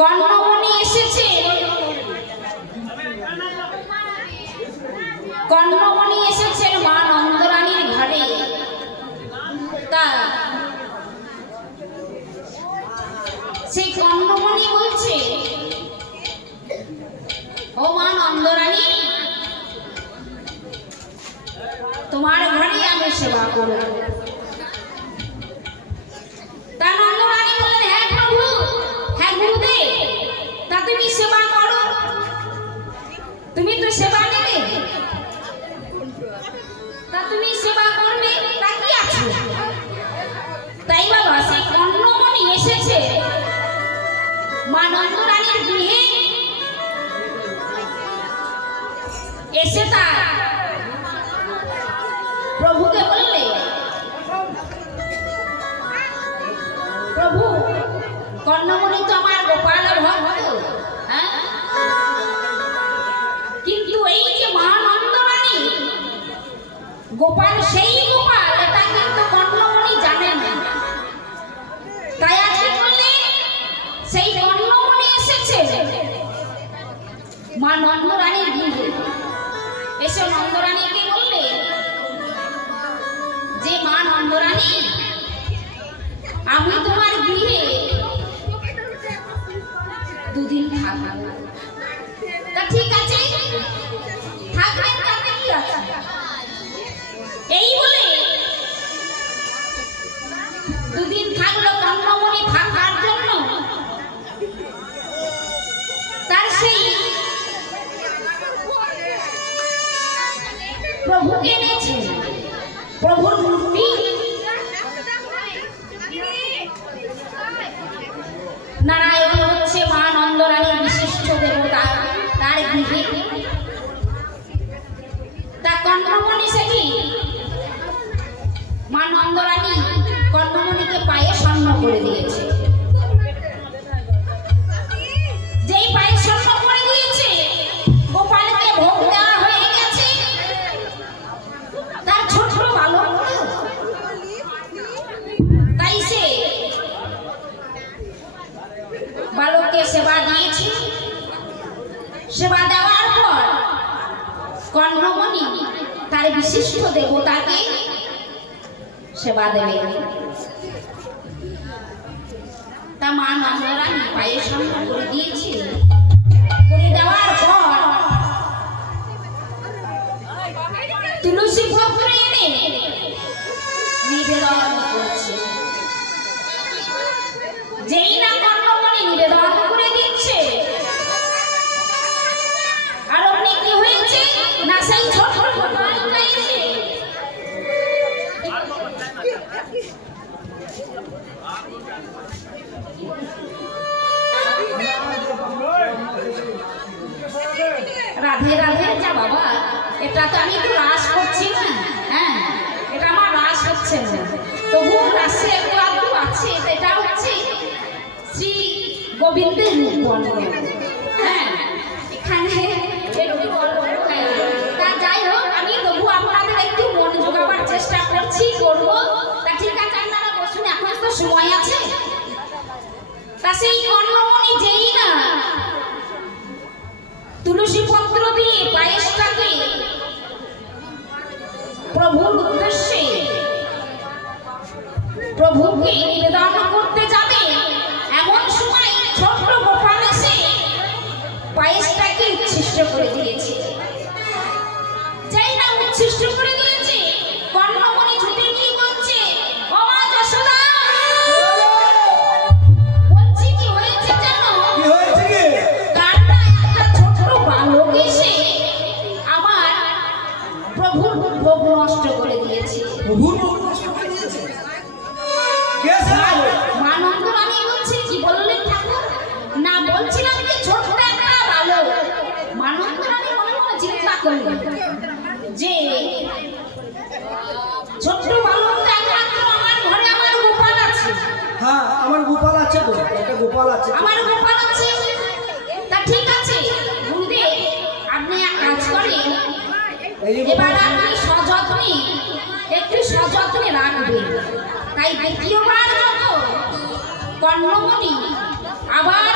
কর্ণমণি এসেছে, কর্ণমণি এসেছেন মা নন্দরানীর ঘরে। তা সেই কর্ণমণি বলছে, ও মা নন্দরানী, তোমার ঘরে আমি সেবা করব। তা নন্দরানী বললেন, হ্যাঁ প্রভু, হ্যাঁ গুরুদেব, তা তুমি সেবা করো, তুমি তো সেবা নেবে, তা তুমি সেবা করবে, তা কি আছে। তাই বাবা সেই কর্ণমণি এসেছে মা নন্দরানীর গৃহে, এসে তার প্রভুকে বললে, প্রভু কর্ণমণি তো আমার গোপাল ভক্ত, হ্যাঁ, কিন্তু এই যে মা নন্দরানী গোপাল, সেই গোপাল এটা কিন্তু কর্ণমণি জানেন না। তাই আজকে বললে সেই কর্ণমণি এসেছে মা নন্দরানীর গৃহে। এসে নন্দরানীকে বলবে যে মা নন্দরানী, আমি তোমার গৃহে দুদিন থাকবো। তা ঠিক আছে, থাকবেন, তাতে কি আছে। এই বলে দুদিন থাকলো কর্ণমণি। থাকার জন্য তার সেই প্রভুকে এনেছে, প্রভুর মূর্তি। নারায়ণ হচ্ছে মা নন্দরানীর বিশিষ্ট দেবতা, তার গৃহে। তা কর্ণমণি সেটি মা নন্দরানী কর্ণমণিকে পায়ে স্বর্ণ করে দিয়েছে। যেই পায়ে স্বর্ণ করে দিয়েছে, গোপালকে ভোগ দেওয়া হয়ে গেছে। তার ছোট বালক, তাই সে বালককে সেবা দিয়েছে। সেবা দেওয়ার পর কর্ণমণি তার বিশিষ্ট দেবতাকে সেবা দেবে। তা মা নন্দরানী পায়ে স্বর্ণ করে দিয়েছে। করে দেওয়ার পর তুলসী পত্র এনে নিবেদন করছে। যেই না কর্ণমণি নিবেদন করে দিচ্ছে, আর অমনি কি হয়েছে না, সেই ছোট গোপালটা এসে রাধে রাধে। যা বাবা, এটা তো আমি তো রাস করছি না, হ্যাঁ, এটা আমার রাস হচ্ছে না, তবু রাসে একটু আধটু আছে। এটা হচ্ছে শ্রী গোবিন্দের রূপ বর্ণন, হ্যাঁ, এখানে তা যাই হোক, আমি তবু আপনাদের একটু মন জোগাবার চেষ্টা করছি, করবো। তা ঠিক আছে, আপনারা বসুন, এখন তো সময় আছে। তা সেই কর্ণমণি যেই না তুলসী পত্র দিয়ে পায়েসটাকে প্রভুর উদ্দেশ্যে প্রভুকে নিবেদন করতে যাবে, এমন সময় ছোট্ট গোপাল এসে পায়েসটাকে উচ্ছিষ্ট করে দিয়েছে। যাই না উচ্ছিষ্ট করে দিয়েছে, কর্ণমণি ছুটে গিয়ে বলছে, ও মা যশোদা, বলছি কি হয়েছে জানো? কারটা একটা ছোট বালক এসে আমার প্রভুর ভোগ নষ্ট করে দিয়েছে। মা নন্দরানী বলছে, কি বললেন ঠাকুর? না, বলছিলাম যে ছোট্ট একটা বালক। মা নন্দরানী মনে মনে চিন্তা করলেন যে ছোট্ট বালকটা একমাত্র আমার ঘরে আমার গোপাল আছে। হ্যাঁ, আমার গোপাল আছে, তো একটা গোপাল আছে, আমার গোপাল আছে। তা ঠিক আছে গুরুদেব, আপনি এক কাজ করেন, এবার আপনি সযত্নে, একটু সযত্নে রাখবেন। তাই দ্বিতীয়বার যখন কর্ণমণি আবার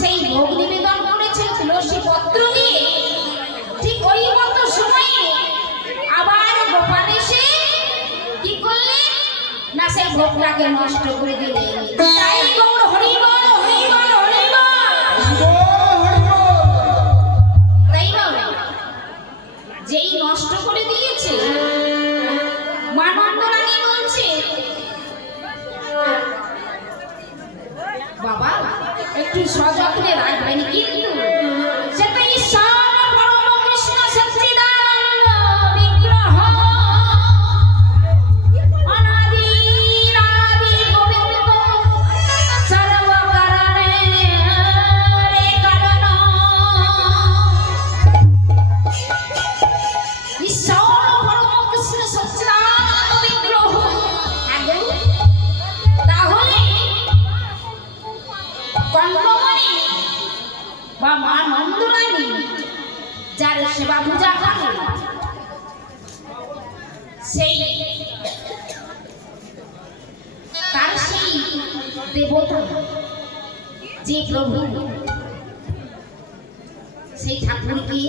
সেই ভোগ নিবেদন করেছে তুলসী পত্র দিয়ে। ঠিক ওই মতো সময়ে আবার গোপাল এসে কি করলেন না সেই ভোগটাকে নষ্ট করে দিলেন। তাই গৌর হরি বল, হরি বল, হরি বল। তাই বল, যেই নষ্ট করে দিয়েছে মা নন্দরানী বলছে, বাবা একটু সযত্নে রাখবেন, কিন্তু সেটা ঈশ্বর পরম কৃষ্ণ সচ্চিদানন্দ বিগ্রহ অনাদি আদি গোবিন্দ সর্বকারণে কারণ ঈশ্বর পরম কৃষ্ণ সচ্চিদানন্দ বিগ্রহ। তাহলে কর্মমণি বা মা নন্দরানী যার সেবা পূজা করে, সেই তার সেই দেবতা যে প্রভু, সেই ঠাকুরকে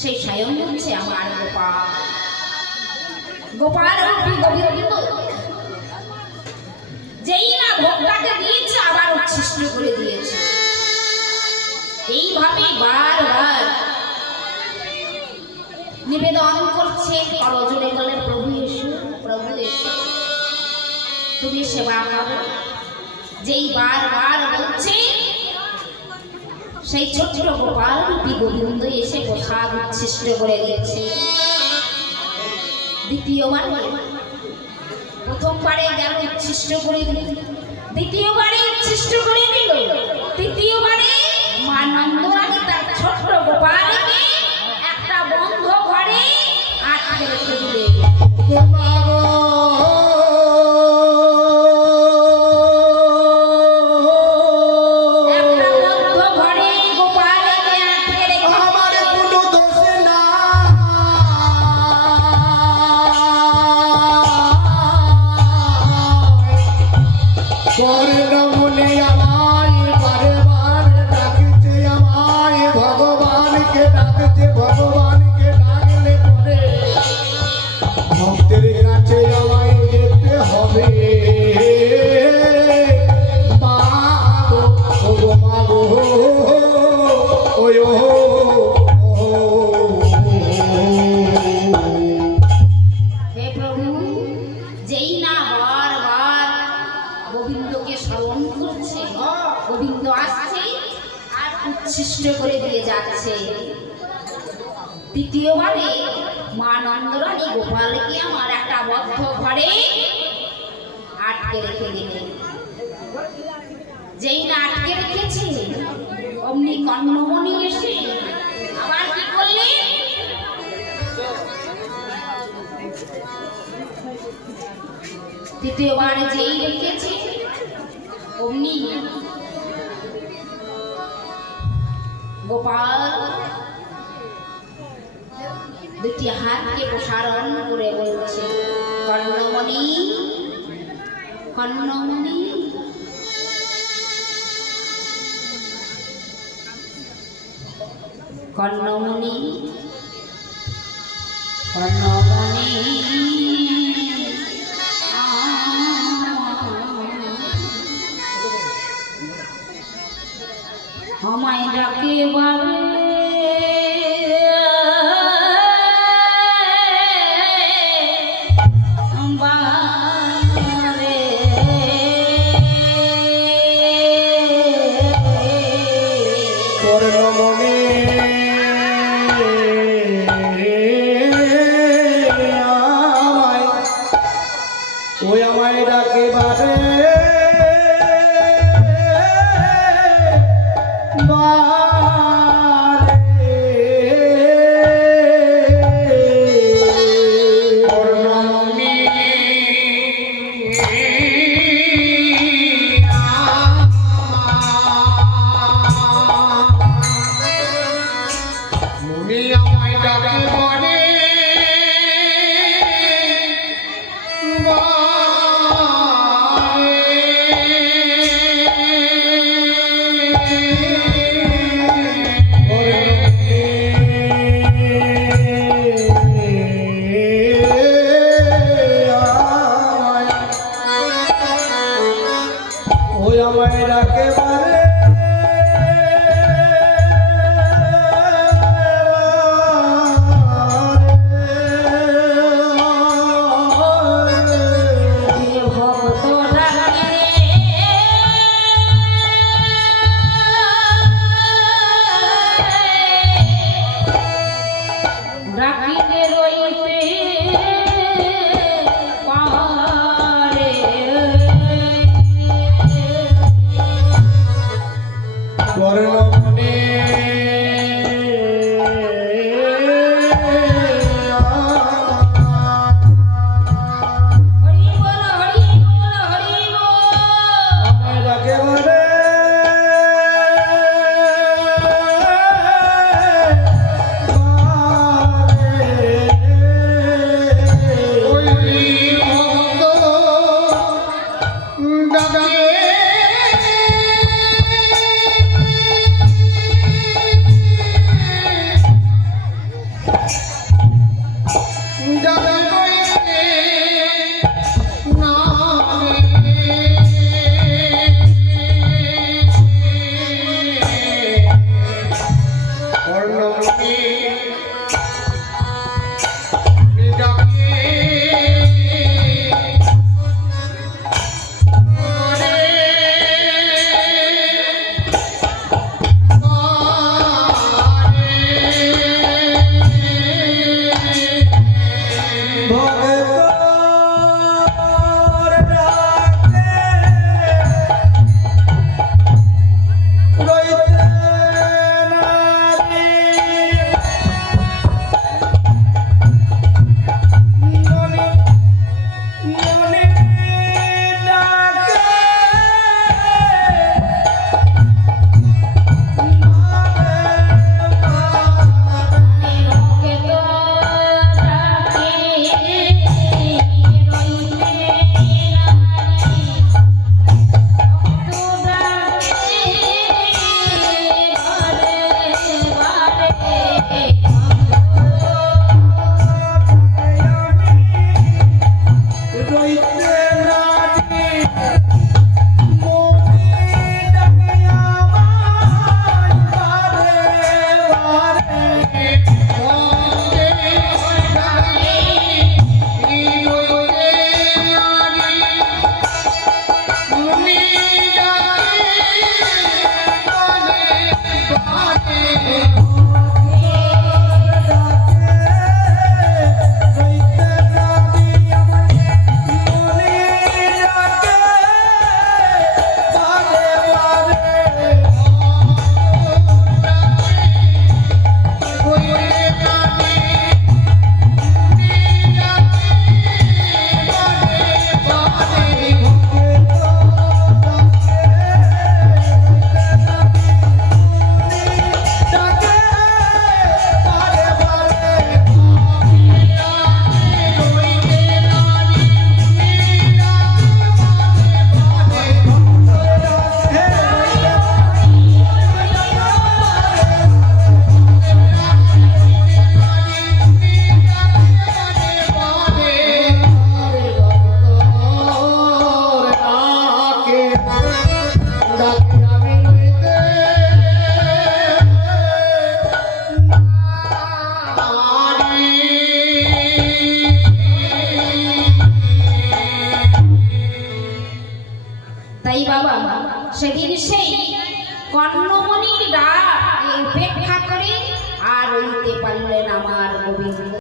সেই স্বয়ং হচ্ছে আমার গোপাল। গোপাল রূপী গোবিন্দ যেই না ভোগটাকে দিয়েছে আবার উচ্ছিষ্ট করে দিয়েছে। এইভাবে বারবার নিবেদন করছে, করজোরে বলে প্রভু এসো, প্রভু এসো, তুমি সেবা করো। যেই বারবার বলছে সেই ছোট্ট গোপাল রূপী গোবিন্দ এসে প্রসাদ উচ্ছিষ্ট করে দিচ্ছে। দ্বিতীয়বার প্রথমবারে গেল উচ্ছিষ্ট করে দিল, দ্বিতীয়বারে উচ্ছিষ্ট করে দিল, তৃতীয়বারে মা নন্দরানী তার ছোট্ট গোপালকে একটা বন্ধ ঘরে আটকে রেখে দিলেন। উচ্ছিষ্ট করে দিয়ে যাচ্ছে। তৃতীয়বারে মা নন্দরানী গোপালকে আমার একটা বদ্ধ ঘরে আটকে রেখে দিলেন। যেই না আটকে রেখেছে অমনি কর্ণমণি এসে আবার কি করলেন, তৃতীয়বারে যেই রেখেছে অমনি গোপাল দুটি হাতকে প্রসারণ করে বলছে, কর্ণমণি, কর্ণমণি, কর্ণমণি, কর্ণমণি, আমায় ডাকে বারে বারে একেবারে